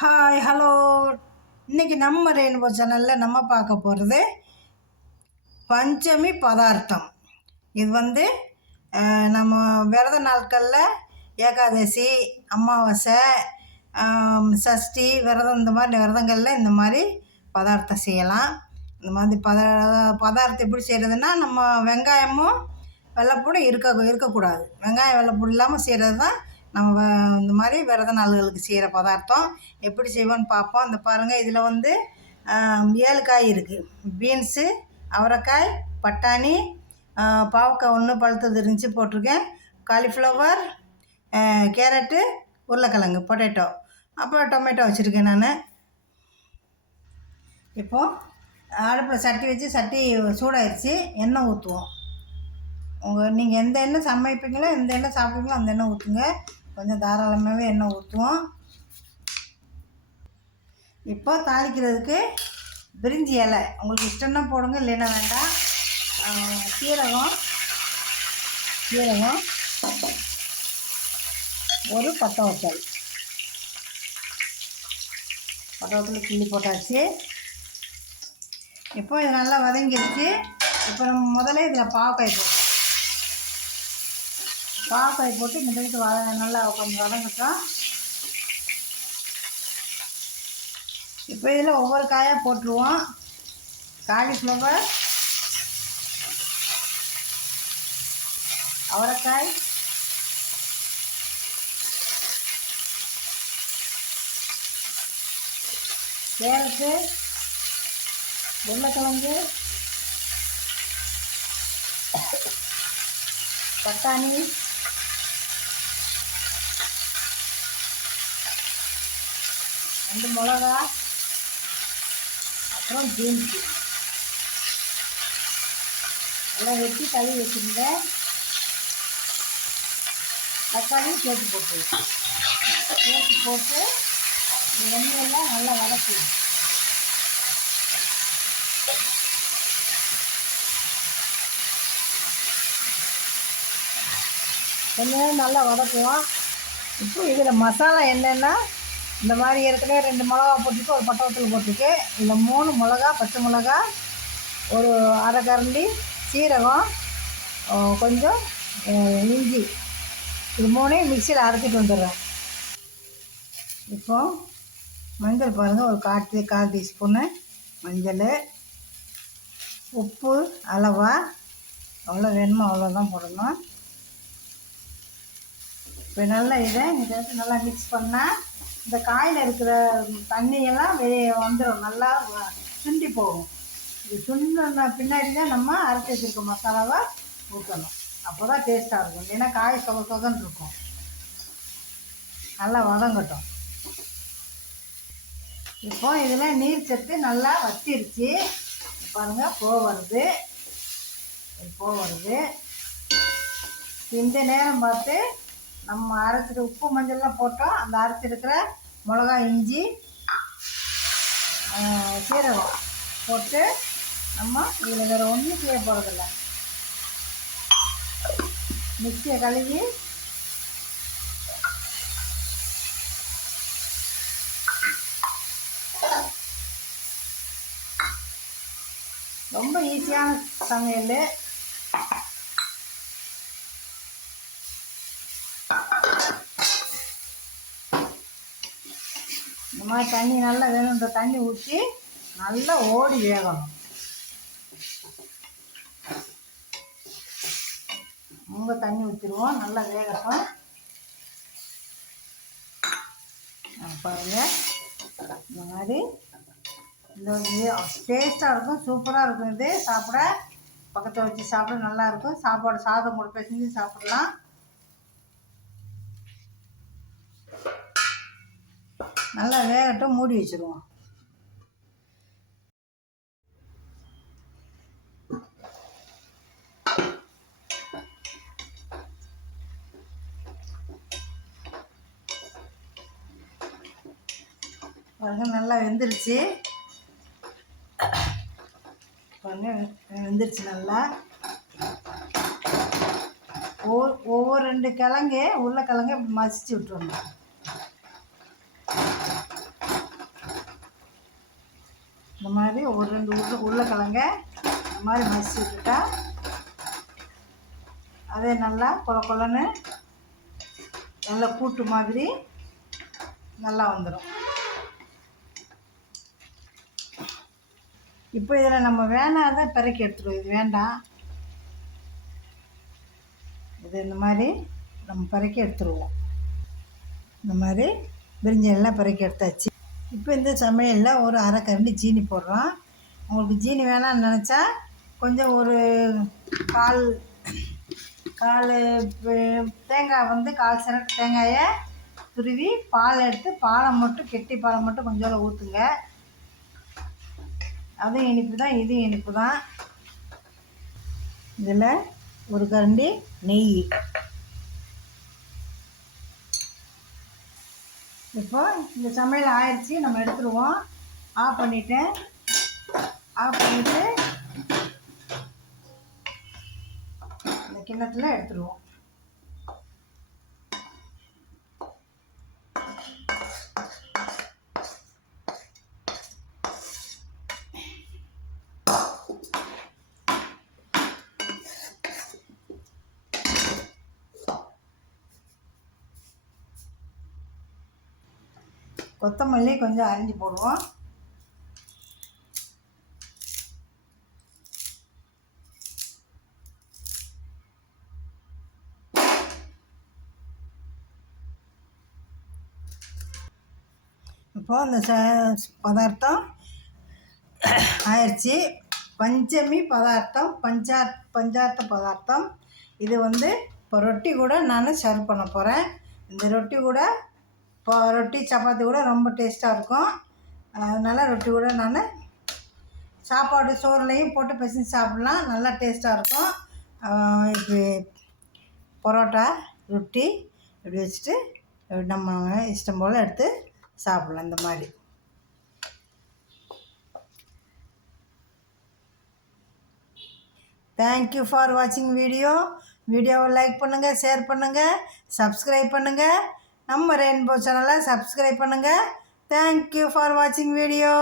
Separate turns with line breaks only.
Hi hello இன்னைக்கு நம்ம rainbow சேனலில் நம்ம பார்க்க போகிறது பஞ்சமி பதார்த்தம். இது வந்து நம்ம விரத நாட்களில் ஏகாதசி அமாவாசை சஷ்டி விரதம் இந்த மாதிரி விரதங்களில் இந்த மாதிரி பதார்த்தம் செய்யலாம். இந்த மாதிரி பத பதார்த்தம் எப்படி செய்கிறதுனா நம்ம வெங்காயமும் வெள்ளைப்பூடும் இருக்க இருக்கக்கூடாது. வெங்காயம் வெள்ளைப்பூடு இல்லாமல் செய்கிறது தான் நம்ம இந்த மாதிரி விரத நாள்களுக்கு செய்கிற பதார்த்தம் எப்படி செய்வோன்னு பார்ப்போம். இந்த பாருங்கள் இதில் வந்து ஏழு காய் இருக்குது பீன்ஸு அவரைக்காய் பட்டாணி பாவக்காய் ஒன்று பழுத்தது இருந்துச்சு போட்டிருக்கேன். காலிஃப்ளவர் கேரட்டு உருளைக்கிழங்கு பொட்டேட்டோ. அப்புறம் டொமேட்டோ வச்சுருக்கேன் நான். இப்போது அடுப்பில் சட்டி வச்சு சட்டி சூடாயிடுச்சு எண்ணெய் ஊற்றுவோம் உங்கள் நீங்கள் எந்த எண்ணெய் சமைப்பீங்களோ எந்த எண்ணெய் சாப்பிடுவீங்களோ அந்த எண்ணெய் ஊற்றுங்க கொஞ்சம் தாராளமாகவே எண்ணெய் ஊற்றுவோம். இப்போ தாளிக்கிறதுக்கு பிரிஞ்சி இலை. உங்களுக்கு இஷ்டம்னா போடுங்க இல்லைன்னா வேண்டாம். சீரகம் சீரகம் ஒரு பட்டை வத்தல். பட்டை வத்தல் கிள்ளி போட்டாச்சு. இப்போ இது நல்லா வதங்கிடுச்சு இப்போ நம்ம முதல்ல இதில் பாவக்காய் போடுவோம் பாவக்காய் போட்டு இந்த மாதிரி வத நல்லா கொஞ்சம் வதங்கட்டும். இப்போ இதில் ஒவ்வொரு காயாக போட்டுருவோம். காலிஃப்ளவர் அவரைக்காய் கேரட்டு உருளைக்கிழங்கு பட்டாணி ரெண்டு மிளகா அப்புறம் பீன்ஸு. எல்லாம் வெட்டி கழுவி வச்சுருந்தேன் தக்காளியும் சேர்த்து போட்டு சேர்த்து போட்டு எண்ணெயெல்லாம் நல்லா வதக்கி. கொஞ்ச நல்லா வதக்குவோம். இப்போ இதில் மசாலா என்னென்னா இந்த மாதிரி ஏற்கனவே ரெண்டு மிளகா போட்டுருக்கு ஒரு பட்டவத்தில் போட்டிருக்கு. இதில் மூணு மிளகா பச்சை மிளகா ஒரு அரை கரண்டி சீரகம் கொஞ்சம் இஞ்சி. இது மூணையும் மிக்சியில் அரைச்சிட்டு வந்துடுறேன். இப்போ மஞ்சள் பாருங்கள் ஒரு காட்டு கால் டீஸ்பூனு மஞ்சள் உப்பு அளவா அவ்வளோ வேணுமோ அவ்வளோதான் போடணும். இப்போ நல்லா இதை இதை நல்லா மிக்ஸ் பண்ணால் இந்த காயில் இருக்கிற தண்ணியெல்லாம் வெளியே வந்துடும் நல்லா சுண்டி போகும். இது சுண்டின பின்னாடி தான் நம்ம அரைச்சி வச்சுருக்க மசாலாவை ஊற்றணும் அப்போ தான் டேஸ்ட்டாக இருக்கும். இல்லைன்னா காய் சொத சொதன்னு இருக்கும். நல்லா வதங்கட்டும். இப்போ இதில் நீர் சத்து நல்லா வத்திருச்சு. பாருங்கள் போ வருது. போ வருது. இந்த நேரம் பார்த்து நம்ம அரைச்சிட்டு உப்பு மஞ்சள்லாம் போட்டோம் அந்த அரைச்சிருக்கிற மிளகா இஞ்சி சீரகம் போட்டு நம்ம இதில் வேறு ஒன்றும் செய்ய போகிறதில்ல மிக்சியை கழுவி ரொம்ப ஈஸியான சமையல். மாதிரி தண்ணி நல்லா வேணுன்ற தண்ணி ஊற்றி நல்லா ஓடி வேகணும். ரொம்ப தண்ணி ஊற்றிடுவோம் நல்லா வேகட்டும். பாருங்க. இந்த மாதிரி. இந்த டேஸ்ட்டாக இருக்கும். சூப்பராக இருக்கும் இது. சாப்பிட. பக்கத்தில் வச்சு சாப்பிட நல்லாயிருக்கும் சாப்பாடு சாதம் கூட பிசைஞ்சு சாப்பிடலாம். நல்லா வேகட்டும் மூடி வச்சுருவோம். பாருங்க நல்லா வெந்துருச்சு. பாருங்க வெந்துருச்சு நல்லா. ஒவ்வொரு ஒவ்வொரு ரெண்டு கிழங்கு உருளைக்கிழங்கு இப்படி மசிச்சு விட்டுருணும் இந்த மாதிரி ஒரு ரெண்டு உருளை உருளைக்கிழங்க இந்த மாதிரி மசிச்சு விட்டுட்டா அதே நல்லா கொல கொலன்னு நல்லா கூட்டு மாதிரி நல்லா வந்துடும் இப்போ இதில் நம்ம வேணாத பிறக்கி எடுத்துருவோம். இது வேண்டாம். இது இந்த மாதிரி நம்ம பிறக்கி எடுத்துருவோம். இந்த மாதிரி பிரிஞ்செல்லாம் பிறக்கி எடுத்தாச்சு. இப்போ இந்த சமையலில் ஒரு அரை கரண்டி சீனி போடுறோம். உங்களுக்கு சீனி வேணாம்னு நினச்சா கொஞ்சம் ஒரு கால் கால் தேங்காய் வந்து கால் சிரட்டு தேங்காயை துருவி பால் எடுத்து பாலை மட்டும் கெட்டி பாலை மட்டும் கொஞ்சம் ஊற்றுங்க அதுவும் இனிப்பு தான் இதுவும் இனிப்பு தான். இதில் ஒரு கரண்டி நெய். இப்போ இந்த சமையல் ஆயிடுச்சு நம்ம எடுத்துருவோம். ஆஃப் பண்ணிவிட்டேன் ஆஃப் பண்ணிவிட்டு இந்த கிண்ணத்தில் எடுத்துருவோம். கொத்தமல்லி கொஞ்சம் அரிஞ்சு போடுவோம். இப்போது அந்த ச பதார்த்தம் ஆயிடுச்சு. பஞ்சமி பதார்த்தம் பஞ்சா பஞ்சார்த்த பதார்த்தம். இது வந்து இப்போ ரொட்டி கூட நான் சர்வ் பண்ண போகிறேன் இந்த ரொட்டி கூட இப்போ ரொட்டி சப்பாத்தி கூட ரொம்ப டேஸ்ட்டாக இருக்கும். அதனால் ரொட்டி கூட நான் சாப்பாடு சோறுலையும் போட்டு பிசைஞ்சு சாப்பிட்லாம். நல்லா டேஸ்ட்டாக இருக்கும். இப்போ இப்படி பரோட்டா ரொட்டி இப்படி வச்சுட்டு நம்ம இஷ்டம் போல் எடுத்து சாப்பிட்லாம் இந்த மாதிரி. தேங்க்யூ ஃபார் வாட்சிங் வீடியோ வீடியோவை லைக் பண்ணுங்கள் ஷேர் பண்ணுங்கள் சப்ஸ்கிரைப் பண்ணுங்கள் நம்ம ரெயின்போ சேனலை சப்ஸ்கிரைப் பண்ணுங்கள் தேங்க்யூ ஃபார் வாட்சிங் வீடியோ